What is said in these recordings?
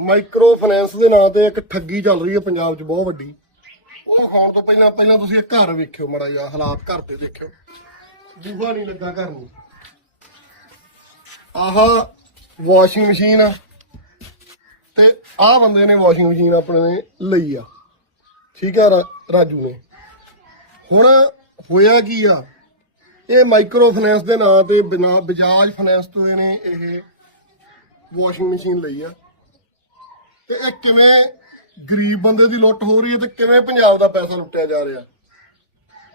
Micro finance ਦੇ ਨਾਂ ਤੇ ਇੱਕ ਠੱਗੀ ਚੱਲ ਰਹੀ ਹੈ ਪੰਜਾਬ 'ਚ, ਬਹੁਤ ਵੱਡੀ। ਉਹ ਖਾਣ ਤੋਂ ਪਹਿਲਾਂ ਪਹਿਲਾਂ ਤੁਸੀਂ ਇਹ ਘਰ ਵੇਖਿਓ ਮੜਾ ਜਿਹਾ, ਹਾਲਾਤ ਘਰ ਦੇ ਦੇਖਿਓ ਬੂਹਾ ਨਹੀਂ ਲੱਗਾ ਘਰ ਨੂੰ। ਆਹ ਵਾਸ਼ਿੰਗ ਮਸ਼ੀਨ ਆ। ਤੇ ਆਹ ਬੰਦੇ ਨੇ ਵਾਸ਼ਿੰਗ ਮਸ਼ੀਨ ਆਪਣੇ ਨੇ ਲਈ ਆ। ਠੀਕ ਆ ਰਾ- ਰਾਜੂ ਨੇ। ਹੁਣ ਹੋਇਆ ਕੀ ਆ? ਇਹ ਮਾਈਕਰੋ ਫਾਈਨੈਂਸ ਦੇ ਨਾਂ ਤੇ ਬਿਨਾ ਬਜਾਜ ਫਾਈਨੈਂਸ ਤੋਂ ਇਹਨੇ ਇਹ ਵਾਸ਼ਿੰਗ ਮਸ਼ੀਨ ਲਈ ਆ। ਤੇ ਇਹ ਕਿਵੇਂ ਗਰੀਬ ਬੰਦੇ ਦੀ ਲੁੱਟ ਹੋ ਰਹੀ ਹੈ ਤੇ ਕਿਵੇਂ ਪੰਜਾਬ ਦਾ ਪੈਸਾ ਲੁੱਟਿਆ ਜਾ ਰਿਹਾ?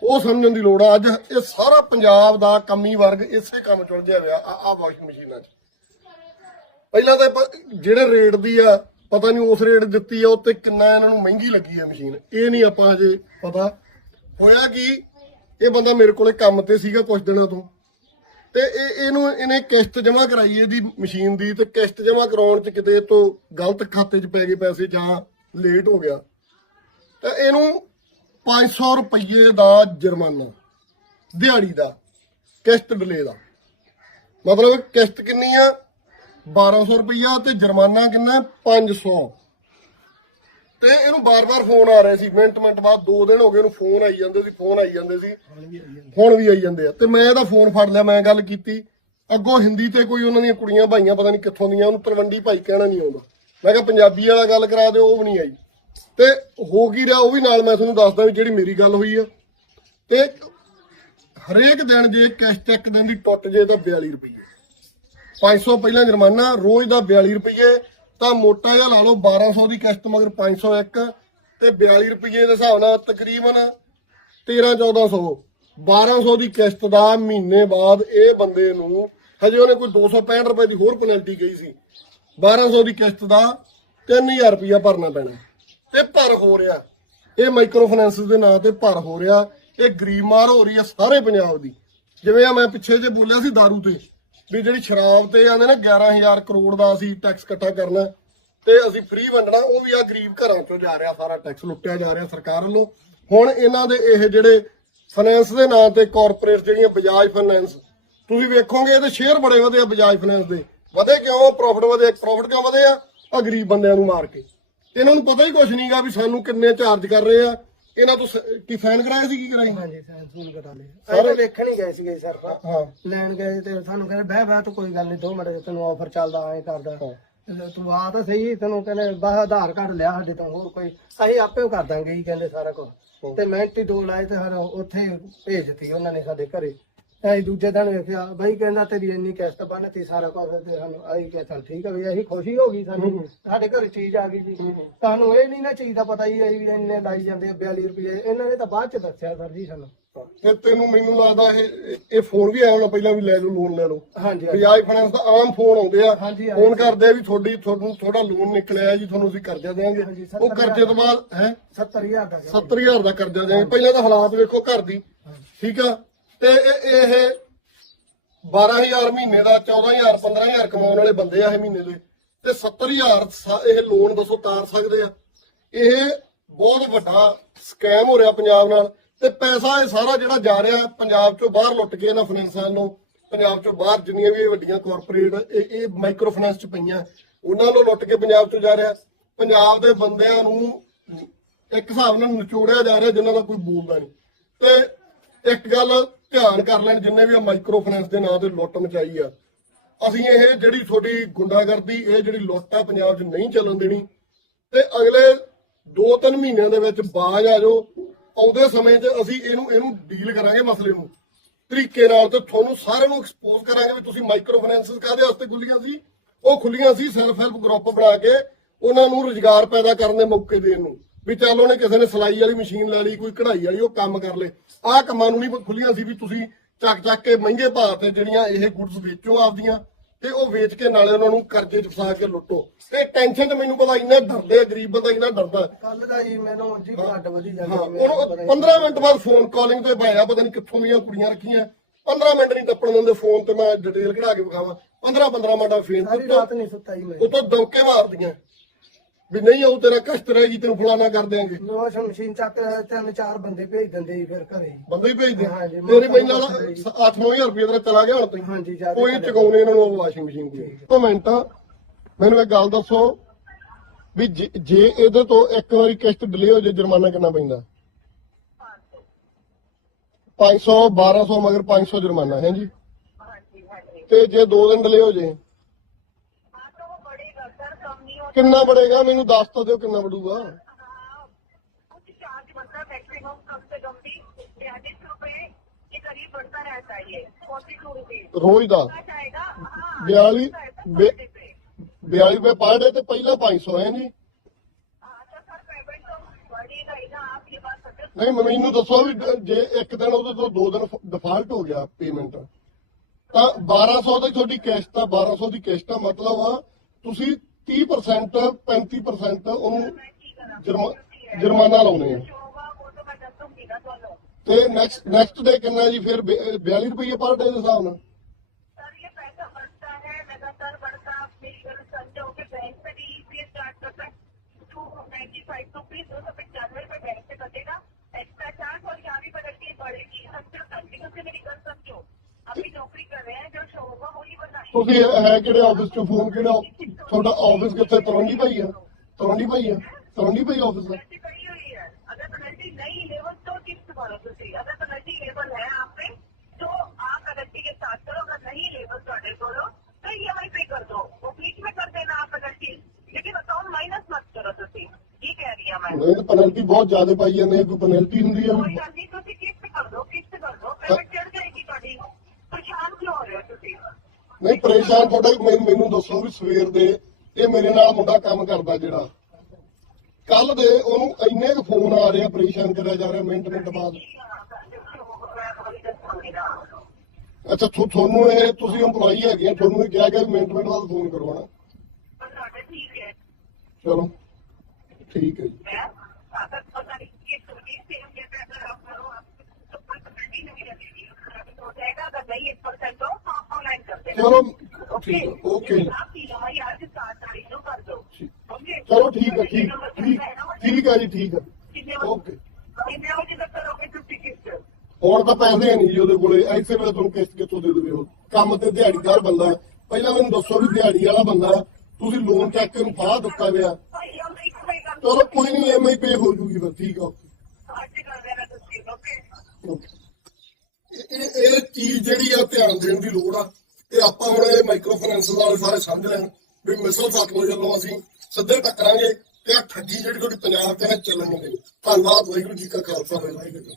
ਉਹ ਸਮਝਣ ਦੀ ਲੋੜ ਆ। ਅੱਜ ਇਹ ਸਾਰਾ ਪੰਜਾਬ ਦਾ ਕੰਮੀ ਵਰਗ ਇਸੇ ਕੰਮ ਚ ਉਲਝਿਆ ਹੋਇਆ ਆ ਆ ਵਾਸ਼ਿੰਗ ਮਸ਼ੀਨਾਂ 'ਚ। ਪਹਿਲਾਂ ਤਾਂ ਜਿਹੜੇ ਰੇਟ ਦੀ ਆ, ਪਤਾ ਨਹੀਂ ਉਸ ਰੇਟ ਦਿੱਤੀ ਆ, ਉੱਤੇ ਕਿੰਨਾ ਇਹਨਾਂ ਨੂੰ ਮਹਿੰਗੀ ਲੱਗੀ ਆ ਮਸ਼ੀਨ। ਇਹ ਨਹੀਂ ਆਪਾਂ ਹਜੇ ਪਤਾ। ਹੋਇਆ ਕਿ? ਇਹ ਬੰਦਾ ਮੇਰੇ ਕੋਲੇ ਕੰਮ ਤੇ ਸੀਗਾ ਕੁਝ ਦਿਨਾਂ ਤੋਂ। ਤੇ ਇਹ ਇਹਨੂੰ ਇਹਨੇ ਕਿਸ਼ਤ ਜਮ੍ਹਾਂ ਕਰਾਈ ਇਹਦੀ ਮਸ਼ੀਨ ਦੀ ਤੇ ਕਿਸ਼ਤ ਜਮ੍ਹਾਂ ਕਰਾਉਣ ਚ ਕਿਤੇ ਤੋਂ ਗਲਤ ਖਾਤੇ 'ਚ ਪੈ ਗਏ ਪੈਸੇ ਜਾਂ ਲੇਟ ਹੋ ਗਿਆ। ਤੇ ਇਹਨੂੰ 500 ਰੁਪਏ ਦਾ ਜੁਰਮਾਨਾ, ਦਿਹਾੜੀ ਦਾ, ਕਿਸ਼ਤ ਡਿਲੇ ਦਾ। ਮਤਲਬ ਕਿਸ਼ਤ ਕਿੰਨੀ ਆ? 1200 ਰੁਪਇਆ ਤੇ ਜੁਰਮਾਨਾ ਕਿੰਨਾ? 500 ਤੇ ਇਹਨੂੰ ਬਾਰ-ਬਾਰ ਫੋਨ ਆ ਰਹੇ ਸੀ। ਮਿੰਟ ਮਿੰਟ ਬਾਅਦ 2 ਦਿਨ ਹੋ ਗਏ ਇਹਨੂੰ ਫੋਨ ਆਈ ਜਾਂਦੇ ਸੀ ਫੋਨ ਆਈ ਜਾਂਦੇ ਸੀ। ਹੁਣ ਵੀ ਆਈ ਜਾਂਦੇ ਆ। ਤੇ ਮੈਂ ਇਹਦਾ ਫੋਨ ਫੜ ਲਿਆ, ਮੈਂ ਗੱਲ ਕੀਤੀ। ਅੱਗੋਂ ਹਿੰਦੀ ਤੇ ਕੋਈ ਉਹਨਾਂ ਦੀਆਂ ਕੁੜੀਆਂ ਭਾਈਆਂ ਪਤਾ ਨਹੀਂ ਕਿੱਥੋਂ ਦੀਆਂ, ਉਹਨੂੰ ਤਲਵੰਡੀ ਭਾਈ ਕਹਿਣਾ ਨਹੀਂ ਆਉਂਦਾ। ਮੈਂ ਕਿਹਾ, ਪੰਜਾਬੀ ਵਾਲਾ ਗੱਲ ਕਰਾ ਦਿਓ, ਉਹ ਵੀ ਨਹੀਂ ਆਈ। ਤੇ ਹੋ ਕੀ ਰਿਹਾ, ਉਹ ਵੀ ਨਾਲ ਮੈਂ ਤੁਹਾਨੂੰ ਦੱਸਦਾ ਵੀ ਜਿਹੜੀ ਮੇਰੀ ਗੱਲ ਹੋਈ ਆ। ਤੇ ਹਰੇਕ ਦਿਨ ਜੇ ਕਿਸ਼ਤ ਇੱਕ ਦਿਨ ਦੀ ਟੁੱਟ ਜੇ ਤਾਂ 42 ਰੁਪਏ 500 ਪਹਿਲਾਂ ਜੁਰਮਾਨਾ, ਰੋਜ਼ ਦਾ 42 ਰੁਪਏ ਤਾਂ ਮੋਟਾ ਜਿਹਾ ਲਾ ਲਓ 1200 ਦੀ ਕਿਸ਼ਤ ਮਗਰ 501 ਤੇ 42 ਰੁਪਏ ਦੇ ਹਿਸਾਬ ਨਾਲ ਤਕਰੀਬਨ 13 1400 1200 ਦੀ ਕਿਸ਼ਤ ਦਾ ਮਹੀਨੇ ਬਾਅਦ ਇਹ ਬੰਦੇ ਨੂੰ ਹਜੇ ਉਹਨੇ ਕੋਈ 265 ਰੁਪਏ ਦੀ ਹੋਰ ਪੈਨਲਟੀ ਗਈ ਸੀ। 1200 ਦੀ ਕਿਸ਼ਤ ਦਾ 3000 ਰੁਪਇਆ ਭਰਨਾ ਪੈਣਾ। ਤੇ ਭਰ ਹੋ ਰਿਹਾ। ਇਹ ਮਾਈਕਰੋ ਫਾਈਨੈਂਸ ਦੇ ਨਾਂ ਤੇ ਭਰ ਹੋ ਰਿਹਾ। ਇਹ ਗਰੀਬ ਮਾਰ ਹੋ ਰਹੀ ਹੈ ਸਾਰੇ ਪੰਜਾਬ ਦੀ। ਜਿਵੇਂ ਆ ਮੈਂ ਪਿੱਛੇ ਜੇ ਬੋਲਿਆ ਸੀ दारू ਤੇ। ਵੀ ਜਿਹੜੀ ਸ਼ਰਾਬ ਤੇ ਆਂਦੇ ਨਾ 11000 ਕਰੋੜ ਦਾ ਅਸੀਂ ਟੈਕਸ ਇਕੱਠਾ ਕਰਨਾ ਤੇ ਅਸੀਂ ਫ੍ਰੀ ਵੰਡਣਾ, ਉਹ ਵੀ ਆ ਗਰੀਬ ਘਰਾਂ ਚੋਂ ਜਾ ਰਿਹਾ, ਸਾਰਾ ਟੈਕਸ ਲੁੱਟਿਆ ਜਾ ਰਿਹਾ ਸਰਕਾਰ ਵੱਲੋਂ। ਹੁਣ ਇਹਨਾਂ ਦੇ ਇਹ ਜਿਹੜੇ ਫਾਈਨੈਂਸ ਦੇ ਨਾਂ ਤੇ ਕਾਰਪੋਰੇਟ ਜਿਹੜੀਆਂ ਬਜਾਜ ਫਾਈਨੈਂਸ ਤੁਸੀਂ ਵੇਖੋਗੇ ਇਹਦੇ ਸ਼ੇਅਰ ਬੜੇ ਵਧੇ ਆ ਬਜਾਜ ਫਾਈਨੈਂਸ ਦੇ। ਵਧੇ ਕਿਉਂ? ਪ੍ਰੋਫਿਟ ਵਧੇ ਪ੍ਰੋਫਿਟ ਕਿਉਂ ਵਧੇ ਆ? ਆ ਗਰੀਬ ਬੰਦਿਆਂ ਨੂੰ ਮਾਰ ਕੇ। ਇਹਨਾਂ ਨੂੰ ਪਤਾ ਹੀ ਕੁਝ ਨਹੀਂਗਾ ਵੀ ਸਾਨੂੰ ਕਿੰਨੇ ਚਾਰਜ ਕਰ ਰਹੇ ਆ। ਇਹਨਾਂ ਤੋਂ ਸ- ਕੀ ਫਾਈਨ ਕਰਾਇਆ ਸੀ ਕੀ ਕਰਾਈ ਹਾਂਜੀ ਸੈਂਸੂਨ ਕਟਾ ਲਏ। ਸਾਰੇ ਵੇਖਣ ਹੀ ਗਏ ਸੀਗੇ ਸਰ ਹਾਂ। ਲੈਣ ਗਏ ਤੇ ਸਾਨੂੰ ਕਹਿੰਦੇ ਬਹਿ ਬਹਿ ਤੂੰ ਕੋਈ ਗੱਲ ਨਹੀਂ ਦੋ ਮਿੰਟ ਤੈਨੂੰ ਆਫਰ ਚੱਲਦਾ ਐ ਕਰਦਾ। ਤੇ ਤੂੰ ਆ ਤਾਂ ਸਹੀ ਤੈਨੂੰ ਕਹਿੰਦੇ ਬਾਹ ਆਧਾਰ ਕਾਰਡ ਲਿਆ ਸਾਡੇ ਤੋਂ ਹੋਰ ਕੋਈ। ਅਸੀਂ ਆਪੇ ਉਹ ਕਰ ਦਾਂਗੇ ਹੀ ਕਹਿੰਦੇ ਸਾਰਾ ਕੁਝ ਤੇ ਹੀ ਦੋ ਲਾਏ ਤੇ ਫਿਰ ਉੱਥੇ ਭੇਜ ਦਿੱਤੀ ਉਹਨਾਂ ਨੇ ਸਾਡੇ ਘਰੇ। ਅਸੀਂ ਦੂਜੇ ਦਿਨ ਵੇਖਿਆ ਬਾਈ ਕਹਿੰਦਾ ਤੇਰੀ ਇੰਨੀ ਕਿਸ਼ਤ ਬੰਨਤੀ ਸਾਰਾ ਕੁਝ ਤੇ ਸਾਨੂੰ ਅਸੀਂ ਕਿਹਾ ਚੱਲ ਠੀਕ ਆ ਵੀ ਅਸੀਂ ਖੁਸ਼ੀ ਹੋ ਗਈ ਸਾਨੂੰ ਸਾਡੇ ਘਰੇ ਚੀਜ਼ ਆ ਗਈ ਜੀ। ਸਾਨੂੰ ਇਹ ਨਹੀਂ ਨਾ ਚੀਜ਼ ਦਾ ਪਤਾ ਹੀ ਅਸੀਂ ਇੰਨੇ ਲਾਈ ਜਾਂਦੇ ਆ 42 ਰੁਪਏ ਇਹਨਾਂ ਨੇ ਤਾਂ ਬਾਅਦ ਚ ਦੱਸਿਆ ਸਰ ਜੀ ਸਾਨੂੰ। ਤੇ ਤੈਨੂੰ ਮੈਨੂੰ ਲੱਗਦਾ ਇਹ ਇਹ ਫੋਨ ਵੀ ਆਇਆ ਹੋਣਾ ਪਹਿਲਾਂ ਵੀ ਲੈ ਲਓ ਲੋਨ ਲੈ ਲਓ। ਹਾਂਜੀ। ਬਜਾਜ ਫਾਈਨੈਂਸ ਦਾ ਆਮ ਫੋਨ ਆਉਂਦੇ ਆ। ਫੋਨ ਕਰਦੇ ਆ ਵੀ ਤੁਹਾਡੀ ਤੁਹਾਨੂੰ ਥੋੜਾ ਲੋਨ ਨਿਕਲਿਆ ਜੀ ਤੁਹਾਨੂੰ ਅਸੀਂ ਕਰਜ਼ਾ ਦੇਵਾਂਗੇ। ਉਹ ਕਰਜ਼ੇ ਤੋਂ ਬਾਅਦ ਹੈ? 70000 ਦਾ ਗਿਆ। 70000 ਦਾ ਕਰਜ਼ਾ ਦੇਵਾਂਗੇ। ਪਹਿਲਾਂ ਤਾਂ ਹਾਲਾਤ ਵੇਖੋ ਘਰ ਦੀ। ਠੀਕ ਆ? ਤੇ ਇਹ ਇਹ 12000 ਮਹੀਨੇ ਦਾ 14000 15000 ਕਮਾਉਣ ਵਾਲੇ ਬੰਦੇ ਆ ਇਹ ਮਹੀਨੇ ਦੇ। ਤੇ 70000 ਸ- ਇਹ ਲੋਨ ਦੱਸੋ ਤਾਰ ਸਕਦੇ ਆ। ਇਹ ਬਹੁਤ ਵੱਡਾ ਸਕੈਮ ਹੋ ਰਿਹਾ ਪੰਜਾਬ ਨਾਲ। ਤੇ ਪੈਸਾ ਇਹ ਸਾਰਾ ਜਿਹੜਾ ਜਾ ਰਿਹਾ, ਪੰਜਾਬ ਚੋਂ ਬਾਹਰ ਲੁੱਟ ਕੇ ਇਹਨਾਂ ਫਾਈਨੈਂਸਾਂ ਨੂੰ, ਪੰਜਾਬ ਚੋਂ ਬਾਹਰ ਜਿੰਨੀਆਂ ਵੀ ਵੱਡੀਆਂ ਕਾਰਪੋਰੇਟ ਇਹ ਇਹ ਮਾਈਕਰੋ ਫਾਈਨੈਂਸ ਚ ਪਈਆਂ, ਉਹਨਾਂ ਨੂੰ ਲੁੱਟ ਕੇ ਪੰਜਾਬ ਚੋਂ ਜਾ ਰਿਹਾ। ਪੰਜਾਬ ਦੇ ਬੰਦਿਆਂ ਨੂੰ ਇੱਕ ਹਿਸਾਬ ਨਾਲ ਨਿਚੋੜਿਆ ਜਾ ਰਿਹਾ, ਜਿਨ੍ਹਾਂ ਦਾ ਕੋਈ ਬੋਲਦਾ ਨਹੀਂ। ਤੇ ਇੱਕ ਗੱਲ ਧਿਆਨ ਕਰ ਲੈਣ ਜਿੰਨੇ ਵੀ ਮਾਈਕਰੋ ਫਾਈਨੈਂਸ ਦੇ ਨਾਂ ਤੇ ਲੁੱਟ ਮਚਾਈ ਆ। ਅਸੀਂ ਇਹ ਜਿਹੜੀ ਤੁਹਾਡੀ ਗੁੰਡਾਗਰਦੀ, ਇਹ ਜਿਹੜੀ ਲੁੱਟ ਆ ਪੰਜਾਬ 'ਚ ਨਹੀਂ ਚੱਲਣ ਦੇਣੀ। ਤੇ ਅਗਲੇ 2-3 ਮਹੀਨਿਆਂ ਦੇ ਵਿੱਚ ਬਾਜ ਆ ਜਾਓ। ਆਉਂਦੇ ਸਮੇਂ 'ਚ ਅਸੀਂ ਇਹਨੂੰ ਇਹਨੂੰ ਡੀਲ ਕਰਾਂਗੇ ਮਸਲੇ ਨੂੰ। ਤਰੀਕੇ ਨਾਲ ਤੇ ਤੁਹਾਨੂੰ ਸਾਰਿਆਂ ਨੂੰ ਐਕਸਪੋਜ਼ ਕਰਾਂਗੇ ਵੀ ਤੁਸੀਂ ਮਾਈਕਰੋ ਫਾਈਨੈਂਸ ਕਾਹਦੇ ਵਾਸਤੇ ਖੁੱਲੀਆਂ ਸੀ? ਉਹ ਖੁੱਲੀਆਂ ਸੀ ਸੈਲਫ ਹੈਲਪ ਗਰੁੱਪ ਬਣਾ ਕੇ ਉਹਨਾਂ ਨੂੰ ਰੁਜ਼ਗਾਰ ਪੈਦਾ ਕਰਨ ਦੇ ਮੌਕੇ ਦੇਣ ਨੂੰ। ਵੀ ਚੱਲ ਉਹਨੇ ਕਿਸੇ ਨੇ ਸਿਲਾਈ ਵਾਲੀ ਮਸ਼ੀਨ ਲੈ ਲਈ ਕੋਈ ਕਢਾਈ ਵਾਲੀ ਉਹ ਕੰਮ ਕਰ ਲੇ ਆਹ ਕੰਮਾਂ ਨੂੰ ਨਹੀਂ ਖੁੱਲੀਆਂ ਸੀ ਵੀ ਤੁਸੀਂ ਚੱਕ ਚੱਕ ਕੇ ਮਹਿੰਗੇ ਭਾਅ ਤੇ ਜਿਹੜੀਆਂ ਇਹ ਗੁੱਡਸ ਵੇਚੋ ਆਪਦੀਆਂ ਤੇ ਉਹ ਵੇਚ ਕੇ ਨਾਲੇ ਉਹਨਾਂ ਨੂੰ ਕਰਜ਼ੇ 'ਚ ਫਸਾ ਕੇ ਲੁੱਟੋ। ਤੇ ਟੈਨਸ਼ਨ ਤੇ ਮੈਨੂੰ ਪਤਾ ਇੰਨਾ ਡਰਦੇ ਗਰੀਬ ਬੰਦਾ ਇੰਨਾ ਡਰਦਾ। ਕੱਲ ਦਾ ਜੀ ਮੈਨੂੰ ਜੀ ਬਲੱਡ ਵਧੀ ਜਾਂਦਾ ਹਾਂ ਜੀ ਮੇਰਾ ਉਹਨੂੰ ਪਤਾ ਨੀ। 15 ਮਿੰਟ ਬਾਅਦ ਫੋਨ ਕਾਲਿੰਗ ਤੇ ਭਾਇਆ ਪਤਾ ਨਹੀਂ ਕਿੱਥੋਂ ਦੀਆਂ ਕੁੜੀਆਂ ਰੱਖੀਆਂ। 15 ਮਿੰਟ ਨਹੀਂ ਟੱਪਣ ਦਿੰਦੇ ਫੋਨ ਤੇ ਮੈਂ ਡਿਟੇਲ ਕਢਾ ਕੇ ਵਿਖਾਵਾਂ। 15 15 ਮਿੰਟਾਂ ਫੇਨ ਸਾਰੀ ਰਾਤ ਨਹੀਂ ਸੁੱਤਾ ਜੀ ਮੈਂ। ਉਤੋਂ ਦੌਕੇ ਮਾਰਦੀਆਂ। ਵੀ ਨਹੀਂ ਆਉ ਤੇਰਾ ਕਸ਼ਟ ਰਹੇਗੀ ਤੈਨੂੰ ਫਲਾਣਾ ਕਰ ਦੇਾਂਗੇ ਨਵਾਂ ਮਸ਼ੀਨ ਚੱਕ ਤਿੰਨ ਚਾਰ ਬੰਦੇ ਭੇਜ ਦਿੰਦੇ ਜੀ ਫਿਰ ਘਰੇ। ਬੰਦੇ ਹੀ ਭੇਜਦੇ ਹਾਂਜੀ, ਮੈਂ ਤੇਰੇ ਪਹਿਲਾਂ ਤੁਹਾਨੂੰ ਦੱਸ 8-9000 ਰੁਪਏ ਤੇਰਾ ਚਲਾ ਗਿਆ ਹੁਣ ਤੈਨੂੰ ਹਾਂਜੀ ਜ਼ਿਆਦਾ ਕੋਈ ਚੁਕਾਉਣੇ ਇਹਨਾਂ ਨੂੰ ਵਾਸ਼ਿੰਗ ਮਸ਼ੀਨ ਦੀ ਕਮੈਂਟ ਮੈਨੂੰ ਇੱਕ ਗੱਲ ਦੱਸੋ ਵੀ ਜੇ ਜੇ ਇਹਦੇ ਤੋਂ ਇੱਕ ਵਾਰੀ ਕਿਸ਼ਤ ਡਿਲੇ ਹੋ ਜੇ ਜੁਰਮਾਨਾ ਕਿੰਨਾ ਪੈਂਦਾ? 500 1200 ਮਗਰ 500 ਜੁਰਮਾਨਾ ਹੈ ਜੀ? ਤੇ ਜੇ 2 ਦਿਨ ਡਿਲੇ ਹੋ ਜੇ ਕਿੰਨਾ ਬੜੇਗਾ ਮੈਨੂੰ ਦੱਸ ਤਾਂ ਦਿਓ ਕਿੰਨਾ ਬੜੂਗਾ चार्ज बनता है मैक्सिमम कम से कम भी बयालीस रुपए के करीब बढ़ता रहता है ये फोर्टी टू रुपीज ਰੋਜ਼ ਦਾ जाएगा हाँ 42 बे- पे 42 ਰੁਪਏ ਪਰ ਡੇ ਤੇ ਪਹਿਲਾਂ 500 ਹੈ ਜੀ हाँ तो सर पेमेंट तो बढ़ेगा ही ना आप ये बात समझो ਨਹੀਂ ਮੈਂ- ਮੈਨੂੰ ਦੱਸੋ ਵੀ ਡ- ਜੇ ਇੱਕ ਦਿਨ ਉਹਦੇ ਤੋਂ ਦੋ ਦਿਨ ਡਿਫਾਲਟ ਹੋ ਗਿਆ ਪੇਮੈਂਟ ਤਾਂ 1200 ਦੀ ਤੁਹਾਡੀ ਕਿਸ਼ਤ ਆ 1200 ਦੀ ਕਿਸ਼ਤ ਆ ਮਤਲਬ ਆ ਤੁਸੀਂ 30% 35% ਉਹਨੂੰ ਜੁਰਮਾ- ਜੁਰਮਾਨਾ ਲਾਉਣੇ ਆ जो होगा वो तो मैं दस दूंगी ना दोनों ਤੇ ਨੈਕਸਟ ਨੈਕਸਟ ਡੇ ਕਿੰਨਾ ਜੀ ਫਿਰ 42 ਰੁਪਏ ਪਰ ਡੇ ਦੇ ਹਿਸਾਬ ਨਾਲ सर ये पैसा बढ़ता है लगातार बढ़ता है आप मेरी गलत समझो कि बैंक से भी इसीलिए स्टार्ट करता है टू नाइन्टी फाइव रुपीज दो सौ पचानवे रुपए बैंक से कटेगा एक्स्ट्रा चार्ज और यहाँ भी बदलती बढ़ेगी हंड्रेड कंटिन्यू से मेरी गलत समझो अभी नौकरी कर रहे हैं जो शो होगा वही बताइए ਤੁਸੀਂ ਹੈ ਕਿਹੜੇ ਆਫਿਸ ਚ ਫੋਨ ਕਿਹੜਾ ਤੁਹਾਡਾ ਆਫਿਸ ਕਿੱਥੇ ਤਰੌਂਡੀ ਭਾਈ ਆ ਤਰੌਂਡੀ ਭਾਈ ਆ ਤਰੌਂਡੀ ਭਾਈ ਆਫਿਸ ਆ पेनल्टी पड़ी हुई है अगर पेनल्टी नहीं लेवल तो किस्त भरो तुसी अगर पेनल्टी लेवल है आप पे तो आप पेनल्टी के साथ करो अगर नहीं लेवल ਤੁਹਾਡੇ ਕੋਲੋਂ तो ईएमआई पे कर दो वो बीच में कर देना आप पेनल्टी लेकिन अकाउंट माइनस मत करो तुसी ये कह रही हूं मैं ਨਹੀਂ ਤਾਂ ਪੈਨਲਟੀ ਬਹੁਤ ਜ਼ਿਆਦਾ ਪਾਈ ਜਾਂਦੇ ਆ ਕੋਈ ਪੈਨਲਟੀ ਹੁੰਦੀ ਆ कोई गल ਪਰੇਸ਼ਾਨ ਤੁਹਾਡਾ ਮੈਨੂੰ ਮੈਨੂੰ ਦੱਸੋ ਵੀ ਸਵੇਰ ਦੇ ਇਹ ਮੇਰੇ ਨਾਲ ਮੁੰਡਾ ਕੰਮ ਕਰਦਾ ਜਿਹੜਾ ਕੱਲ ਦੇ ਉਹਨੂੰ ਇੰਨੇ ਕੁ ਫੋਨ ਆ ਰਹੇ ਆ ਪਰੇਸ਼ਾਨ ਕਰਿਆ ਜਾ ਰਿਹਾ ਮਿੰਟ ਮਿੰਟ ਬਾਅਦ ਅੱਛਾ ਥੋ- ਤੁਹਾਨੂੰ ਇਹ ਤੁਸੀਂ EMPLOYEE ਹੈਗੇ ਆ ਤੁਹਾਨੂੰ ਇਹ ਕਿਹਾ ਗਿਆ ਵੀ ਮਿੰਟ ਮਿੰਟ ਬਾਅਦ ਫੋਨ ਕਰਵਾਉਣਾ ਤੁਹਾਡੇ ਠੀਕ ਹੈ ਚਲੋ ਠੀਕ ਹੈ ਜੀ मैं अगर पता नहीं ये सर्विस से हम कहते हैं अगर आप करो आप ਚਲੋ ओके ਠੀਕ ਹੈ ਓਕੇ ਜੀ आप की हमारी आज सात तारीख को कर दो ओके ਚਲੋ ਠੀਕ ਹੈ ਠੀਕ ਠੀਕ ਠੀਕ ਹੈ ਜੀ ਠੀਕ ਹੈ कितने ਓਕੇ कितने बजे तक करोगे छुट्टी किस्त ਹੁਣ ਤਾਂ ਪੈਸੇ ਨਹੀਂ ਜੀ ਉਹਦੇ ਕੋਲੇ ਐਸੇ ਵੇਲੇ ਤੁਹਾਨੂੰ ਕਿਸ਼ਤ ਕਿੱਥੋਂ ਦੇ ਦੇਵੇ ਉਹ ਕੰਮ ਤੇ ਦਿਹਾੜੀਦਾਰ ਬੰਦਾ ਹੈ। ਪਹਿਲਾਂ ਮੈਨੂੰ ਦੱਸੋ ਵੀ ਦਿਹਾੜੀ ਵਾਲਾ ਬੰਦਾ ਹੈ, ਤੁਸੀਂ ਲੋਨ ਚੱਕ ਕੇ ਨੂੰ ਫਾਹ ਦਿੱਤਾ ਗਿਆ भाई हम एक रुपए कर ਚਲੋ ਕੋਈ ਨਹੀਂ ਐਮਆਈ ਪੇ ਹੋ ਜੂਗੀ ਫਿਰ ਠੀਕ ਆ आज कर देना छुट्टी ओके ਓਕੇ ਇਹ ਇਹ ਚੀਜ਼ ਜਿਹੜੀ ਆ ਧਿਆਨ ਦੇਣ ਦੀ ਲੋੜ ਆ ਤੇ ਆਪਾਂ ਹੁਣ ਇਹ ਮਾਈਕਰੋ ਫਾਈਨੈਂਸ ਵਾਲੇ ਸਾਰੇ ਸਮਝ ਲੈਣ ਵੀ ਮਿਸਲ ਫਾਟਲੋ ਜਦੋਂ ਅਸੀਂ ਸਿੱਧੇ ਟੱਕਰਾਂਗੇ ਤੇ ਆ ਠੱਗੀ ਜਿਹੜੀ ਤੁਹਾਡੀ ਪੰਜਾਬ ਤੇ ਨਾ ਚੱਲਣ ਨਹੀਂ ਦੇਣੀ ਧੰਨਵਾਦ ਵਾਹਿਗੁਰੂ ਜੀ ਕਾ ਖਾਲਸਾ, ਵਾਹਿਗੁਰੂ ਜੀ